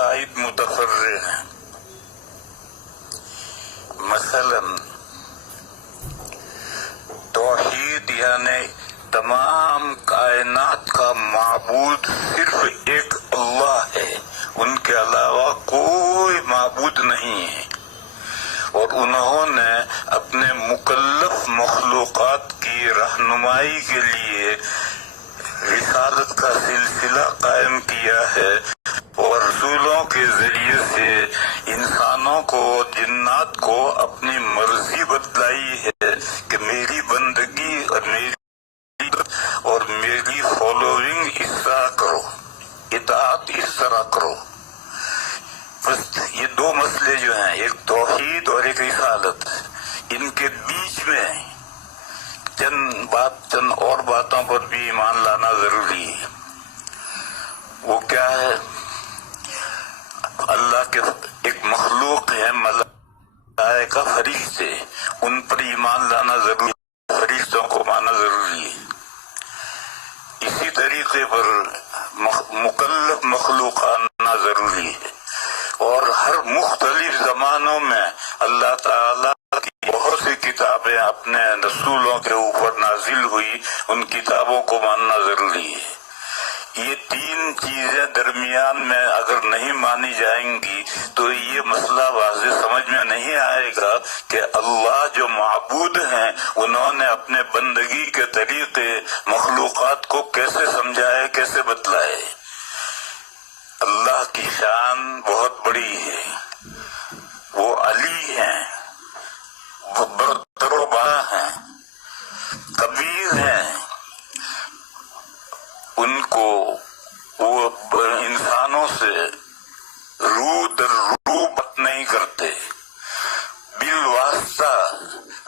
عقائد متفرع ہیں. مثلا توحید یعنی تمام کائنات کا معبود صرف ایک اللہ ہے، ان کے علاوہ کوئی معبود نہیں ہے. اور انہوں نے اپنے مکلف مخلوقات کی رہنمائی کے لیے رسالت کا سلسلہ قائم کیا ہے اور رسولوں کے ذریعے سے انسانوں کو جنات کو اپنی مرضی بتلائی ہے کہ میری بندگی اور میری فالوئنگ اس طرح کرو، اطاعت اس طرح کرو. بس یہ دو مسئلے جو ہیں، ایک توحید اور ایک رسالت، ان کے بیچ میں چند اور باتوں پر بھی ایمان لانا ضروری ہے. وہ کیا ہے؟ اللہ کے ایک مخلوق ہے ملائکہ فرشتے، ان پر ایمان لانا ضروری ہے، فرشتوں کو مانا ضروری ہے. اسی طریقے پر مکلف مخلوق آنا ضروری ہے. اور ہر مختلف زمانوں میں اللہ تعالیٰ کی بہت سی کتابیں اپنے رسولوں کے اوپر نازل ہوئی، ان کتابوں کو ماننا ضروری ہے. یہ تین چیزیں درمیان میں اگر نہیں مانی جائیں گی تو یہ مسئلہ واضح سمجھ میں نہیں آئے گا کہ اللہ جو معبود ہیں انہوں نے اپنے بندگی کے طریقے مخلوقات کو کیسے سمجھائے، کیسے بتلائے. اللہ کی شان بہت بڑی ہے، وہ علی ہیں، وہ برتر و بالا ہیں، کبیر ہیں. ان کو وہ انسانوں سے روح در روح بات نہیں کرتے، بالواسطہ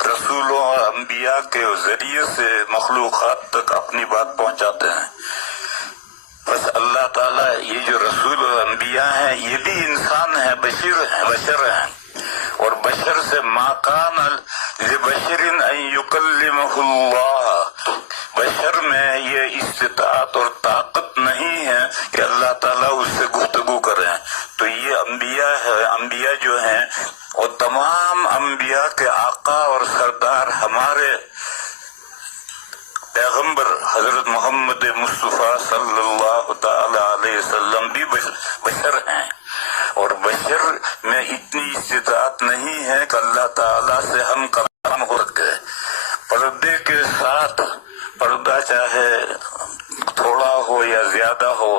رسولوں اور انبیاء کے ذریعے سے مخلوقات تک اپنی بات پہنچاتے ہیں. بس اللہ تعالیٰ یہ جو رسول اور انبیاء ہیں یہ بھی انسان ہیں، بشر ہیں. اور بشر سے ما کان لبشر ان یکلمہ اللہ، بشر میں یہ استطاعت اور طاقت نہیں ہے کہ اللہ تعالیٰ اس سے گفتگو کریں. تو یہ انبیاء ہے، انبیاء جو ہیں اور تمام انبیاء کے آقا اور سردار ہمارے پیغمبر حضرت محمد مصطفیٰ صلی اللہ تعالی علیہ وسلم بھی بشر ہیں. اور بشر میں اتنی استطاعت نہیں ہے کہ اللہ تعالیٰ سے ہم کلام ہو سکے. پردے کے ساتھ پردہ چاہے تھوڑا ہو یا زیادہ ہو،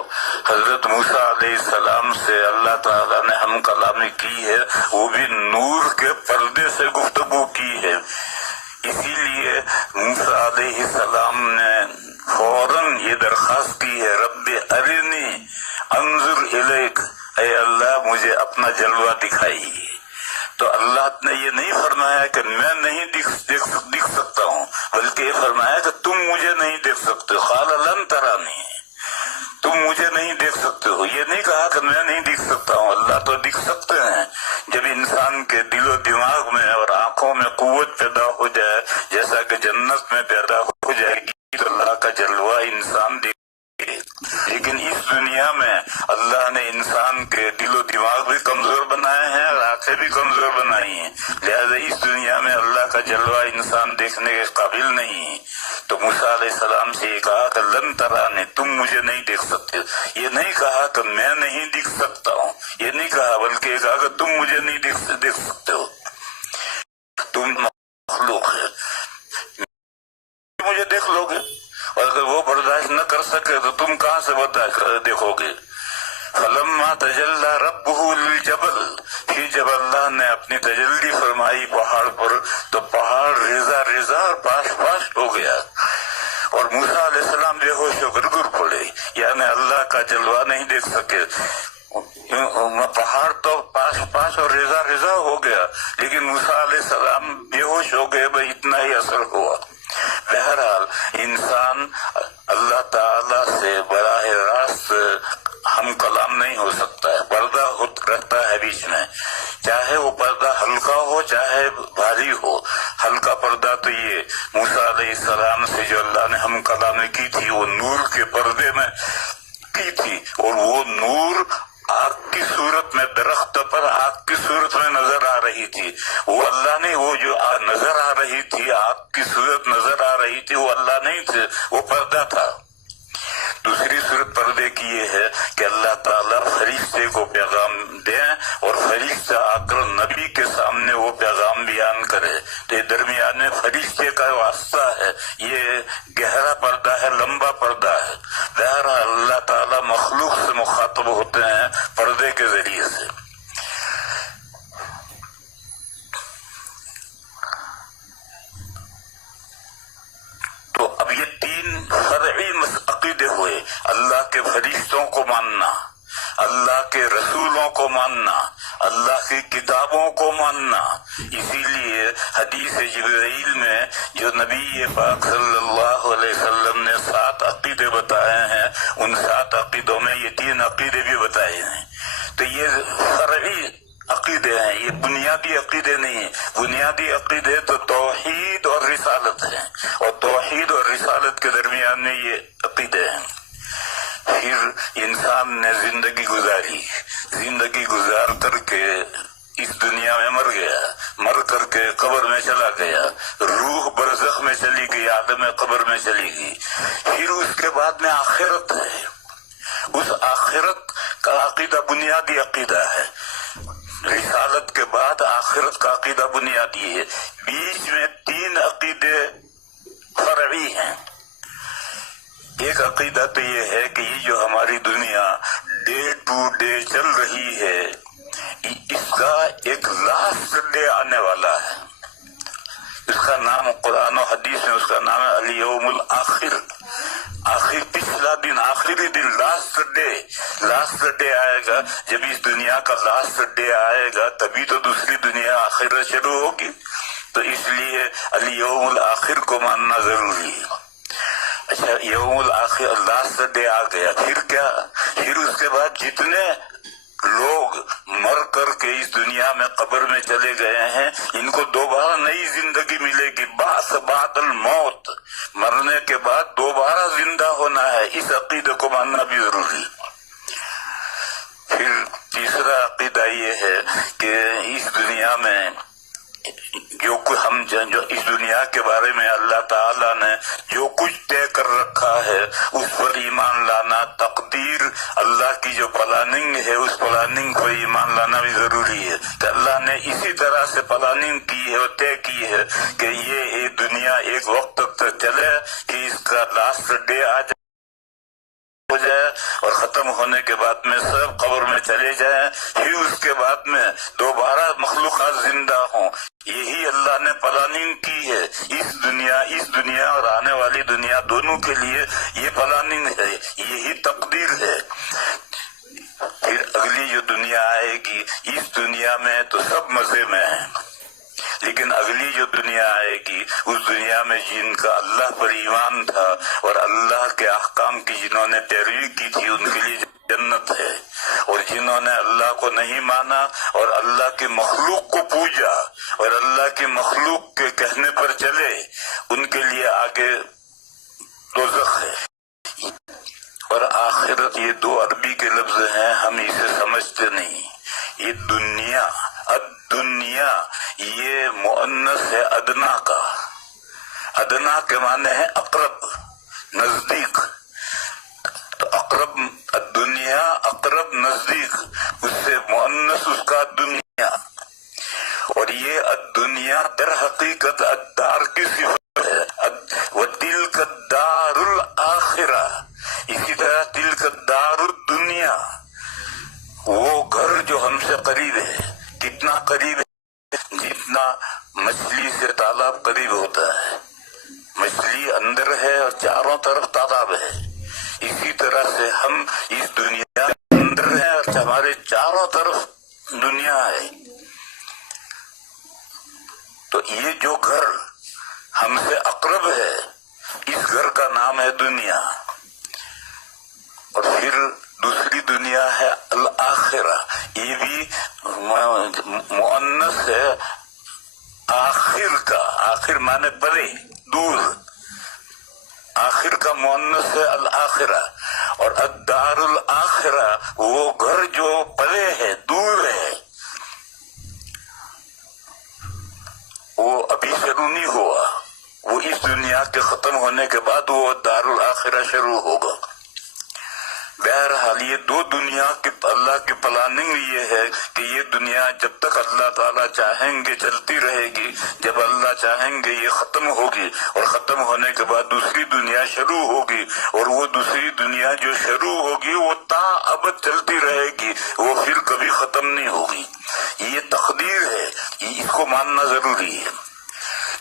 حضرت موسیٰ علیہ السلام سے اللہ تعالیٰ نے ہم کلامی کی ہے، وہ بھی نور کے پردے سے گفتگو کی ہے. اسی لیے موسیٰ علیہ السلام نے فوراً یہ درخواست کی ہے، رب ارنی انظر الیک، اے اللہ مجھے اپنا جلوہ دکھائیے. تو اللہ نے یہ نہیں فرمایا کہ میں نہیں دکھ سکتا ہوں، بلکہ یہ فرمایا کہ تم مجھے نہیں دیکھ سکتے. قال لن ترانی، تم مجھے نہیں دیکھ سکتے ہو. یہ نہیں کہا کہ میں نہیں دیکھ سکتا ہوں، اللہ تو دکھ سکتے ہیں. جب انسان کے دل و دماغ میں اور آنکھوں میں قوت پیدا ہو جائے جیسا کہ جنت میں پیدا ہو جائے گی تو اللہ کا جلوہ انسان دیکھے. لیکن اس دنیا میں اللہ نے انسان کے دل و دماغ بھی کمزور بنائے ہیں اور آنکھیں بھی کمزور بنائی ہیں، لہذا اس دنیا میں اللہ کا جلوہ انسان دیکھنے کے قابل نہیں ہے. تو موسیٰ علیہ السلام سے یہ کہا کہ لن ترانی، تم مجھے نہیں دیکھ سکتے. یہ نہیں کہا کہ میں نہیں دیکھ سکتا ہوں، یہ نہیں کہا، بلکہ یہ کہا کہ تم مجھے نہیں دیکھ سکتے ہو، تم مخلوق ہے، مجھے دیکھ لو گے. اور اگر وہ برداشت نہ کر سکے تو تم کہاں سے برداشت دیکھو گے. فلما تجلی ربہ للجبل، پھر جب اللہ نے اپنی تجلی فرمائی پہاڑ پر تو پہاڑ ریزہ ریزہ اور پاش پاش ہو گیا اور موسیٰ علیہ السلام بے ہوش ہو کر گر پڑے، یعنی اللہ کا جلوہ نہیں دیکھ سکے. پہاڑ تو پاش پاش اور ریزہ ریزہ ہو گیا لیکن موسیٰ علیہ السلام بے ہوش ہو گئے، بھائی اتنا ہی اثر ہوا. بہرحال انسان اللہ تعالیٰ سے براہ راست ہم کلام نہیں ہو سکتا ہے، پردہ رہتا ہے بیچ میں، چاہے وہ پردہ ہلکا ہو چاہے بھاری ہو. ہلکا پردہ تو یہ موسیٰ علیہ السلام سے جو اللہ نے ہم کلامی کی تھی وہ نور کے پردے میں کی تھی، اور وہ نور آگ کی صورت میں، درخت پر آگ کی صورت میں نظر آ رہی تھی، وہ اللہ نہیں، وہ جو نظر آ رہی تھی، آگ کی صورت نظر آ رہی تھی، وہ اللہ نہیں تھے، وہ پردہ تھا۔ دوسری صورت پردے کی یہ ہے کہ اللہ تعالیٰ فرشتے کو پیغام دیں اور فرشتہ آ کر نبی کے سامنے وہ پیغام بیان کرے، تو یہ درمیان میں فرشتے کا واسطہ ہے، یہ گہرا پردہ ہے، لمبا پردہ ہے۔ بہرحال اللہ تعالیٰ مخلوق سے مخاطب ہوتے ہیں پردے کے ذریعے سے۔ تو اب یہ تین فرعی عقیدے ہوئے، اللہ کے فرشتوں کو ماننا، اللہ کے رسولوں کو ماننا، اللہ کی کتابوں کو ماننا۔ اسی لیے حدیث جبرائیل میں جو نبی پاک صلی اللہ علیہ وسلم نے 7 عقیدے بتائے ہیں، ان 7 عقیدوں میں یہ 3 عقیدے بھی بتائے ہیں۔ تو یہ فرعی عقیدے ہیں، یہ بنیادی عقیدے نہیں ہیں۔ بنیادی عقیدے تو توحید اور رسالت ہیں، اور توحید اور رسالت کے درمیان میں یہ عقیدے ہیں۔ پھر انسان نے زندگی گزاری، زندگی گزار کر کے اس دنیا میں مر گیا، مر کر کے قبر میں چلا گیا، روح برزخ میں چلی گئی، عالم قبر میں چلی گئی۔ پھر اس کے بعد میں آخرت ہے، اس آخرت کا عقیدہ بنیادی عقیدہ ہے۔ رسالت کے بعد آخرت کا عقیدہ بنیادی ہے۔ بیچ میں 3 عقیدے فرعی ہیں۔ ایک عقیدہ تو یہ ہے کہ یہ جو ہماری دنیا ڈے ٹو ڈے چل رہی ہے، اس کا ایک لاسٹ ڈے آنے والا ہے۔ اس کا نام قرآن و حدیث میں اس کا نام ہے الیوم الآخر، آخر پچھلا دن، آخری دن، لاسٹ ڈے آئے گا۔ جب اس دنیا کا لاسٹ ڈے آئے گا تبھی تو دوسری دنیا آخرت شروع ہوگی، تو اس لیے الیوم الآخر کو ماننا ضروری ہے۔ اچھا، یوم الآخر لاسٹ ڈے آ گیا، پھر کیا؟ پھر اس کے بعد جتنے لوگ مر کر کے اس دنیا میں قبر میں چلے گئے ہیں، ان کو دوبارہ نئی زندگی ملے گی، بعث بعد الموت، مرنے کے بعد دوبارہ زندہ ہونا ہے۔ اس عقیدے کو ماننا بھی ضروری۔ پھر تیسرا عقیدہ یہ ہے کہ اس دنیا میں جو اس دنیا کے بارے میں اللہ تعالیٰ نے جو کچھ طے کر رکھا ہے اس پر ایمان لانا، تقدیر، اللہ کی جو پلاننگ ہے اس پلاننگ پر ایمان لانا بھی ضروری ہے کہ اللہ نے اسی طرح سے پلاننگ کی ہے اور طے کی ہے کہ یہ دنیا ایک وقت تک چلے کہ اس کا لاسٹ ڈے آ جائے ہو جائے اور ختم ہونے کے بعد میں سب قبر میں چلے جائیں، پھر اس کے بعد میں دوبارہ مخلوقات زندہ ہوں۔ یہی اللہ نے پلاننگ کی ہے اس دنیا اور آنے والی دنیا دونوں کے لیے، یہ پلاننگ ہے، یہی تقدیر ہے۔ پھر اگلی جو دنیا آئے گی، اس دنیا میں تو سب مزے میں ہیں، لیکن اگلی جو دنیا آئے گی اس دنیا میں جن کا اللہ پر ایمان تھا اور اللہ کے احکام کی جنہوں نے پیروی کی تھی ان کے لیے جنت ہے، اور جنہوں نے اللہ کو نہیں مانا اور اللہ کی مخلوق کو پوجا اور اللہ کی مخلوق کے کہنے پر چلے ان کے لیے آگے دوزخ ہے۔ اور آخرت، یہ 2 عربی کے لفظ ہیں، ہم اسے سمجھتے نہیں۔ یہ دنیا، الدنیا، یہ مؤنث ہے ادنا کا، ادنا کے معنی ہے اقرب، نزدیک، تو اقرب، الدنیا اقرب، نزدیک، اس سے مؤنث اس کا دنیا۔ اور یہ الدنیا در حقیقت الدار کی صفت ہے، وَتِلْكَ الدَّارُ الْآخِرَةُ، اسی طرح تِلْكَ الدَّارُ الدُّنْيَا، وہ گھر جو ہم سے قریب ہے۔ کتنا قریب ہے؟ جتنا مچھلی سے تالاب قریب ہوتا ہے، مچھلی اندر ہے اور چاروں طرف تالاب ہے، اسی طرح سے ہم اس دنیا کے اندر ہیں اور ہمارے چاروں طرف دنیا ہے۔ تو یہ جو گھر ہم سے اقرب ہے اس گھر کا نام ہے دنیا۔ اور پھر دوسری دنیا ہے الآخرہ، یہ بھی مؤنث ہے آخر کا، آخر مانے پرے، دور، آخر کا مؤنث ہے الآخرہ۔ اور الدار الآخرہ آخرہ وہ گھر جو پرے ہے، دور ہے، وہ ابھی شروع نہیں ہوا، وہ اس دنیا کے ختم ہونے کے بعد وہ دار الاخرہ شروع ہوگا۔ بہرحال یہ دو دنیا کی اللہ کی پلاننگ یہ ہے کہ یہ دنیا جب تک اللہ تعالیٰ چاہیں گے چلتی رہے گی، جب اللہ چاہیں گے یہ ختم ہوگی، اور ختم ہونے کے بعد دوسری دنیا شروع ہوگی، اور وہ دوسری دنیا جو شروع ہوگی وہ تا ابد چلتی رہے گی، وہ پھر کبھی ختم نہیں ہوگی۔ یہ تقدیر ہے، اس کو ماننا ضروری ہے۔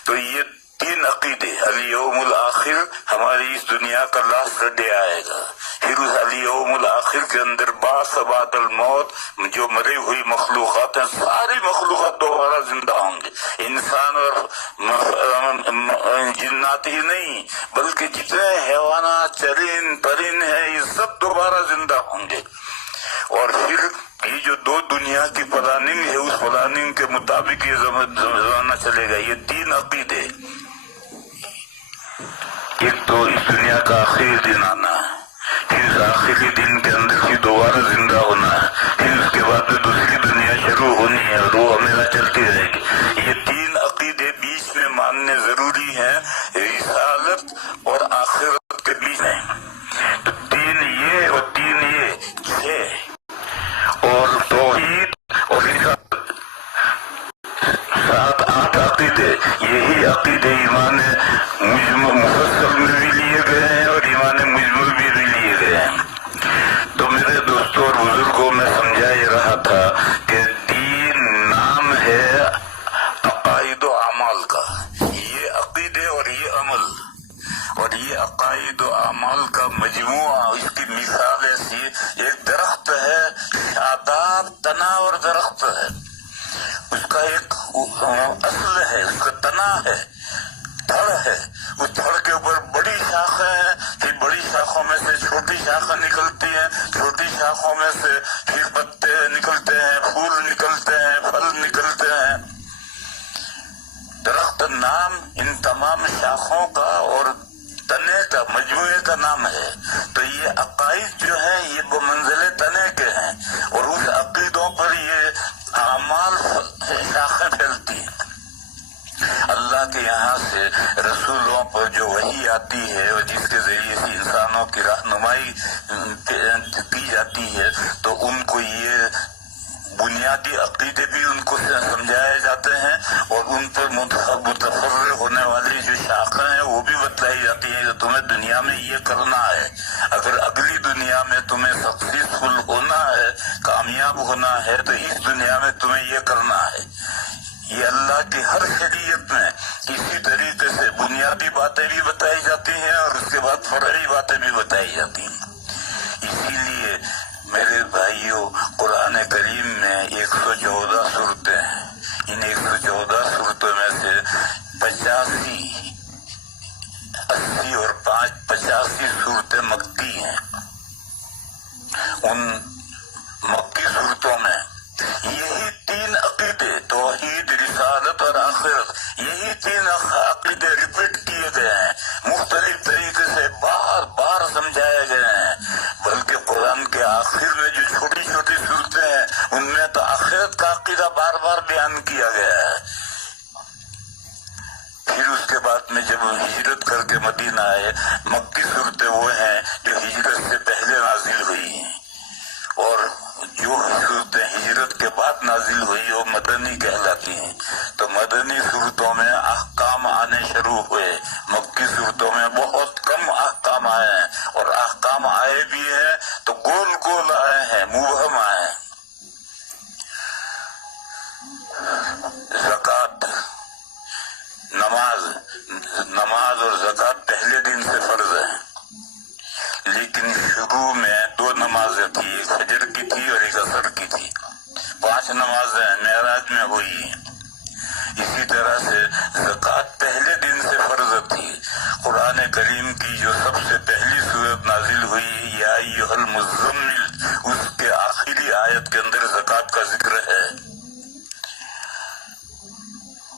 تو یہ تین عقیدے، الیوم الاخر ہماری اس دنیا کا لاسٹ ڈے آئے گا، پھر اس الیوم الاخر کے اندر بعث بعد الموت، جو مری ہوئی مخلوقات ہیں ساری مخلوقات دوبارہ زندہ ہوں گے، انسان اور جنات ہی نہیں بلکہ جتنے حیوانات چرند پرند ہیں یہ سب دوبارہ زندہ ہوں گے۔ اور پھر یہ جو دو دنیا کی پلاننگ ہے اس پلاننگ کے مطابق یہ زمانہ چلے گا۔ یہ تین عقیدے، ایک تو اس دنیا کا آخری دن آنا ہے، پھر اس آخری دن کے اندر ہی دوبارہ زندہ ہونا ہے، پھر اس کے بعد میں دوسری دنیا شروع ہونی ہے اور وہ ہمیشہ چلتی رہے گی۔ یہ تین عقیدے بیچ میں ماننے ضروری ہیں، رسالت اور آخرت کے بیچ میں۔ تو تین یہ اور تین یہ، چھ، اور توحید اور رسالت، 7-8 عقیدے، یہی عقیدے ایمان مفصل میں بھی لیے گئے ہیں اور ایمان مجمل بھی لیے گئے ہیں۔ تو میرے دوستوں اور بزرگوں میں سمجھا یہ رہا تھا کہ دین نام ہے عقائد و اعمال کا، یہ عقیدے اور یہ عمل، اور یہ عقائد و اعمال کا مجموعہ۔ اس کی مثال ایسی، ایک درخت ہے، شاداب تنا اور درخت ہے، اس کا ایک اصل ہے، اس کا تنا ہے، تھڑ ہے، اس تھڑ کے اوپر بڑی شاخیں ہیں، پھر بڑی شاخوں میں سے چھوٹی شاخیں نکلتی ہیں، چھوٹی شاخوں میں سے پھر پتے نکلتے ہیں، پھول نکلتے ہیں، پھل نکلتے ہیں۔ درخت نام ان تمام شاخوں کا اور تنے کا مجموعے کا نام ہے۔ تو یہ عقائد جو ہیں یہ بمنزل تنے کے ہیں، اور اس عقیدوں پر یہ اعمال شاخیں پھیلتی ہیں۔ اللہ کے یہاں سے رسولوں پر جو وحی آتی ہے اور جس کے ذریعے سے انسانوں کی رہنمائی کی جاتی ہے، تو ان کو یہ بنیادی عقیدے بھی ان کو سمجھائے جاتے ہیں، اور ان پر متفرع ہونے والی جو شاخیں ہیں وہ بھی بتلائی جاتی ہیں کہ تمہیں دنیا میں یہ کرنا ہے، اگر اگلی دنیا میں تمہیں سکسیسفل ہونا ہے، کامیاب ہونا ہے، تو اس دنیا میں تمہیں یہ کرنا ہے۔ یہ اللہ کی ہر شریعت میں اسی طریقے سے بنیادی باتیں بھی بتائی جاتی ہیں اور اس کے بعد فرعی باتیں بھی بتائی جاتی ہیں۔ اسی لیے میرے بھائیوں، قرآن کریم میں 114 صورتیں ہیں، ان 114 صورتوں میں سے 80 اور 85 صورتیں مکی ہیں۔ ان مکی صورتوں میں یہی تین عقیدے، توحید، رسالت اور آخرت، یہی تین عقیدے ریپیٹ کیے گئے ہیں، مختلف طریقے سے بار بار سمجھائے گئے ہیں۔ بلکہ قرآن کے آخر میں جو چھوٹی چھوٹی صورتیں ہیں ان میں تو آخرت کا عقیدہ بار بار بیان کیا گیا ہے۔ پھر اس کے بعد میں جب ہجرت کر کے مدینہ آئے، مکی صورتیں وہ ہیں جو ہجرت سے پہلے نازل ہوئی ہیں، اور جو صورتیں ہجرت کے بعد نازل ہوئی وہ مدنی کہلاتی ہیں۔ تو مدنی صورتوں میں احکام آنے شروع ہوئے، مکی صورتوں میں بہت کم احکام آئے ہیں، اور احکام آئے بھی ہیں تو گول گول آئے ہیں، مبہم آئے ہیں۔ زکوٰۃ، نماز اور زکوٰۃ پہلے دن سے فرض ہے، لیکن شروع میں 2 نمازیں تھی، ایک فجر کی تھی اور ایک عصر کی تھی۔ 5 نمازیں معراج میں ہوئی ہیں۔ اسی طرح سے زکوٰۃ پہلے دن سے فرض تھی۔ قرآن کریم کی جو سب سے پہلی سورت نازل ہوئی یا ایھا المزمل، اس کے آخری آیت کے اندر زکوٰۃ کا ذکر ہے۔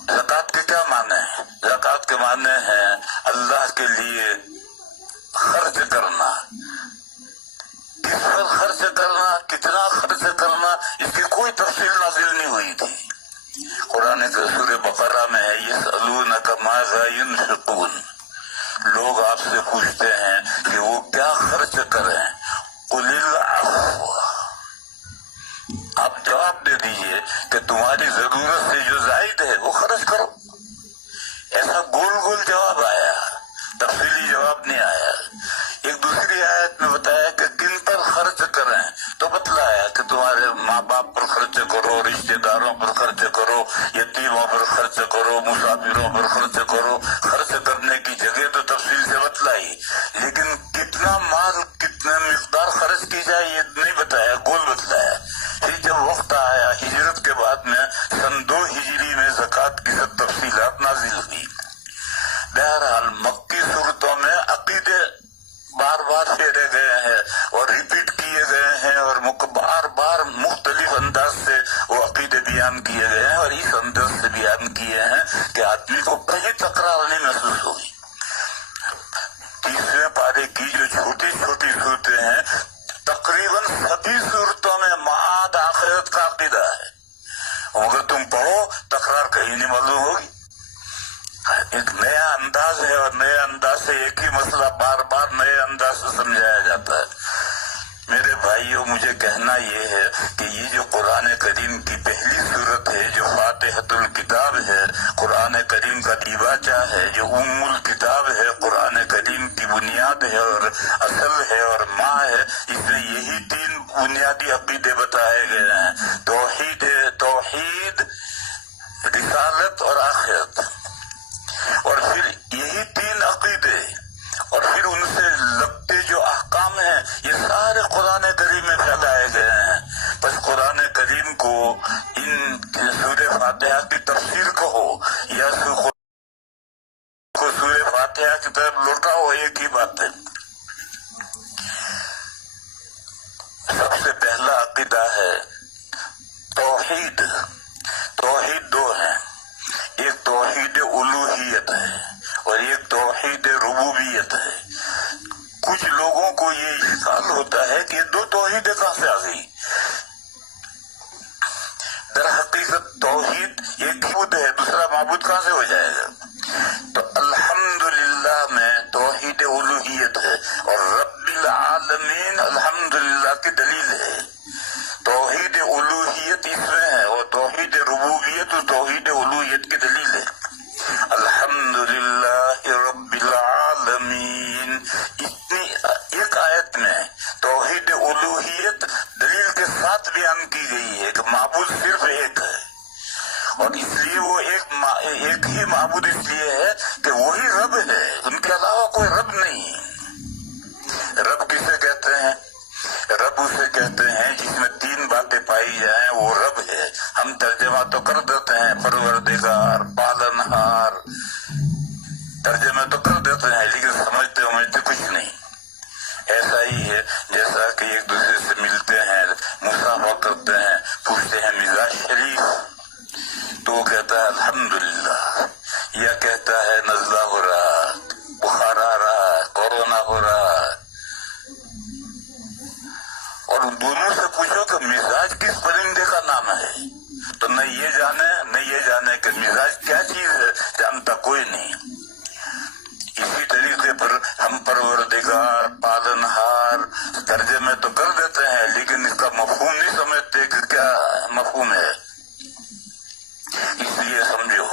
زکوٰۃ کے کیا معنی ہیں؟ زکوٰۃ کے معنی ہیں اللہ کے لیے خرچ کرنا۔ کس پر خرچ سورہ بقرہ میں ہے یسألونک ماذا ينفقون، لوگ آپ سے پوچھتے ہیں کہ وہ کیا خرچ کریں، قل العفو، آپ جواب دے دیجئے کہ تمہاری ضرورت سے جو زائد ہے وہ خرچ کرو۔ ایسا گول گول جواب آیا، تفصیلی جواب نہیں آیا۔ ایک دوسری آیت میں بتایا کہ کن پر خرچ کریں، تو بتلایا کہ تمہارے ماں باپ پر خرچ کرو، رشتہ داروں پر خرچ کرو، یتیموں پر خرچ کرو، مسافروں پر خرچ کرو۔ خرچ کرنے کی جگہ تو تفصیل سے بتلائی، لیکن کتنا مال کتنا مقدار خرچ کی جائے یہ نہیں بتایا، گول بتلایا۔ پھر جب وقت آیا ہجرت کے بعد میں سن 2 ہجری میں زکوٰۃ کی سب تفصیلات نازل ہوئی۔ بہرحال مکی صورتوں میں عقیدے بار بار پھیرے گئے ہیں اور ریپیٹ کیے گئے ہیں، اور بار بار مختلف انداز سے وہ عقیدے بیان کیے گئے ہیں، اور اس انداز سے بیان کیے ہیں کہ آدمی کو کہیں تکرار نہیں محسوس ہوگی۔ 30ویں پارے کی جو چھوٹی چھوٹی صورتیں ہیں، تقریباً سبھی صورتوں میں معاد آخرت کا عقیدہ ہے، اگر تم پڑھو تکرار کہیں نہیں معلوم ہوگی۔ ایک نیا انداز ہے، اور نئے انداز سے ایک ہی مسئلہ بار بار نئے انداز سے سمجھایا جاتا ہے۔ میرے بھائیوں، مجھے کہنا یہ ہے کہ یہ جو قرآن کریم کی پہلی صورت ہے، جو فاتحۃ الکتاب ہے، قرآن کریم کا دیباچہ ہے، جو ام الکتاب ہے، قرآن کریم کی بنیاد ہے اور اصل ہے اور ماں ہے، اس میں یہی 3 بنیادی عقیدے بتائے گئے ہیں، توحید، رسالت اور آخرت، اور پھر یہی 3 عقیدے اور پھر ان سے لگتے جو احکام ہیں یہ سارے قرآن کریم میں پھیلائے گئے ہیں۔ بس قرآن کریم کو ان سورہ فاتحہ کی تفسیر کہو یا سورہ فاتحہ کی طرف لوٹاؤ، ایک ہی بات ہے۔ سب سے پہلا عقیدہ ہے توحید۔ توحید 2 ہیں، ایک توحید الوہیت ہے اور ایک توحید ربوبیت ہے۔ کچھ لوگوں کو یہ اشکال ہوتا ہے کہ یہ 2 توحیدیں کہاں سے آ گئی؟ در حقیقت توحید ایک معبود ہے، دوسرا معبود کہاں سے ہو جائے گا؟ تو الحمدللہ میں توحید الوہیت ہے، اور رب العالمین الحمدللہ کی دلیل ہے۔ توحید الوہیت اس میں ہے، اور توحید ربوبیت توحید الوہیت کی دلیل ہے۔ الحمدللہ رب العالمین، اتنی ایک آیت میں توحید الوہیت دلیل کے ساتھ بیان کی گئی ہے کہ معبود صرف ایک ہے، اور اس لیے وہ ایک ہی معبود اس لیے ہے کہ وہی رب ہے، ان کے علاوہ کوئی رب نہیں۔ رب کسے کہتے ہیں؟ رب اسے کہتے ہیں جس میں 3 باتیں پائی جائیں، وہ رب ہے۔ ہم ترجمہ تو کر دیتے ہیں پروردگار، پالنہار، ترجمہ تو کر دیتے ہیں، لیکن سمجھتے کچھ نہیں۔ ایسا ہی ہے جیسا کہ ایک دوسرے سے ملتے ہیں، مصافحہ کرتے ہیں، پوچھتے ہیں مزاج شریف، تو وہ کہتا ہے الحمدللہ، یا کہتا ہے نزلہ ہو رہا، بخار آ رہا، کورونا ہو رہا، اور ان دونوں سے پوچھو کہ مزاج کس پرندے کا نام ہے، تو نہ یہ جانے کہ مزاج کیا چیز ہے، جانتا کوئی نہیں۔ اسی طریقے پر ہم پروردگار، پالنہار ترجمے تو کر دیتے ہیں، لیکن اس کا مفہوم نہیں سمجھتے کہ کیا مفہوم ہے۔ اس لیے سمجھو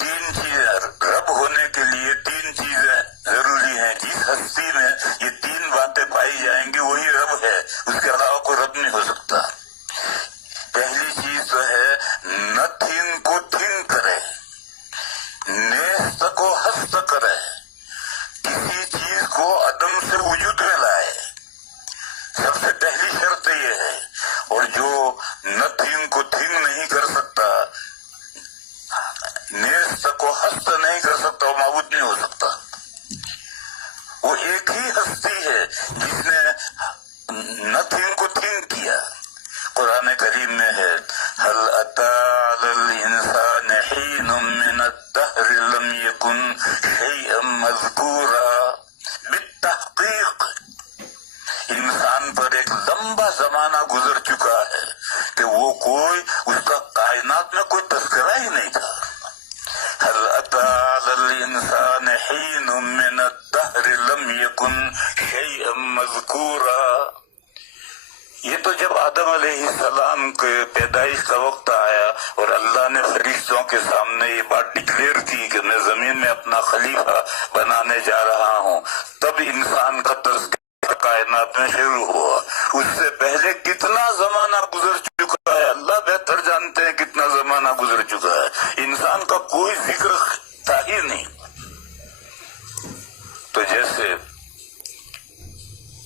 3 چیزیں رب ہونے کے لیے 3 چیزیں ضروری ہیں۔ جس ہستی میں یہ 3 باتیں پائی جائیں گی وہی رب ہے، اس کے علاوہ کوئی رب نہیں ہو سکتا۔ پہلی چیز تو ہے نتھنگ کو تھنک کرے، نیست کو ہست کرے، کسی چیز کو عدم سے وجود میں لائے، سب سے پہلی شرط یہ ہے۔ اور جو نتھنگ کو تھنک نہیں کر سکتا، نیست کو ہست نہیں کر سکتا، وہ معبود نہیں ہو سکتا۔ وہ ایک ہی ہستی ہے جس نے نتھنگ کو تھنک کیا۔ قرآن کریم میں ہے هل أتى على الإنسان حين من الدهر لم يكن شيئا مذكورا، بالتحقیق انسان پر ایک لمبا زمانہ گزر چکا ہے کہ وہ اس کا کائنات میں کوئی تذکرہ ہی تو جب آدم علیہ السلام کے پیدائش کا وقت آیا اور اللہ نے فرشتوں کے سامنے یہ بات ڈکلیئر کی کہ میں زمین میں اپنا خلیفہ بنانے جا رہا ہوں، تب انسان کا تذکرہ کائنات میں شروع ہوا۔ اس سے پہلے کتنا زمانہ گزر چکا ہے، اللہ بہتر جانتے ہیں کتنا زمانہ گزر چکا ہے، انسان کا کوئی ذکر تھا ہی نہیں۔ تو جیسے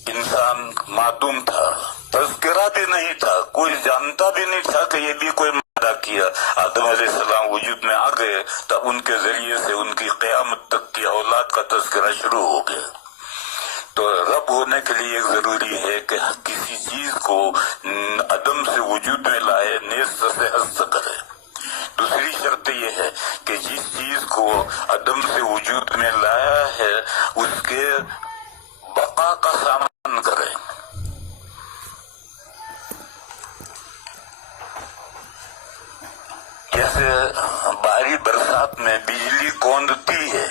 انسان معدوم تھا، تذکرہ بھی نہیں تھا، کوئی جانتا بھی نہیں تھا کہ یہ بھی کوئی مادہ کیا، آدم علیہ السلام وجود میں آ گئے تب ان کے ذریعے سے ان کی قیامت تک کی اولاد کا تذکرہ شروع ہو گیا۔ تو رب ہونے کے لیے ایک ضروری ہے کہ کسی چیز کو عدم سے وجود میں لائے، نیست سے ہست کرے۔ دوسری شرط یہ ہے کہ جس چیز کو عدم سے وجود میں لایا ہے اس کے بقا کا سامان کرے۔ جیسے بھاری برسات میں بجلی کوندتی ہے،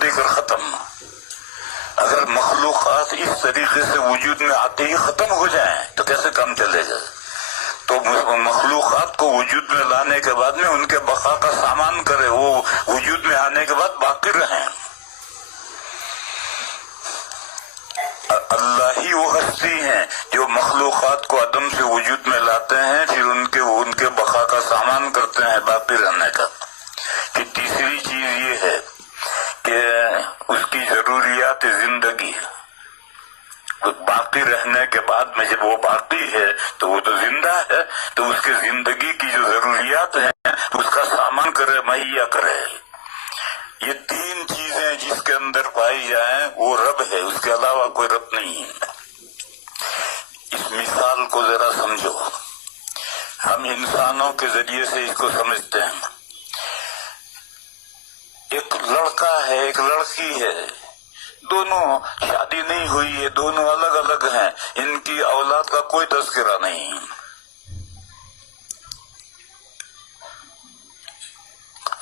دے کر ختم۔ اگر مخلوقات اس طریقے سے وجود میں آتے ہی ختم ہو جائیں تو کیسے کام چلے گا؟ تو مخلوقات کو وجود میں لانے کے بعد میں ان کے بقا کا سامان کرے، وہ وجود میں آنے کے بعد باقی رہیں۔ اللہ ہی وہ ہستی ہیں جو مخلوقات کو عدم سے وجود میں لاتے ہیں، پھر ان کے بقا کا سامان کرتے ہیں، باقی رہنے کا۔ کہ تیسری چیز یہ ہے کہ اس کی ضروریات زندگی باقی رہنے کے بعد میں جب وہ باقی ہے تو وہ تو زندہ ہے، تو اس کے زندگی کی جو ضروریات ہیں اس کا سامان کرے، مہیا کرے۔ یہ تین چیزیں جس کے اندر پائی جائیں وہ رب ہے، اس کے علاوہ کوئی رب نہیں ہے۔ اس مثال کو ذرا سمجھو، ہم انسانوں کے ذریعے سے اس کو سمجھتے ہیں۔ ایک لڑکا ہے، ایک لڑکی ہے، دونوں شادی نہیں ہوئی ہے، دونوں الگ الگ ہیں، ان کی اولاد کا کوئی تذکرہ نہیں۔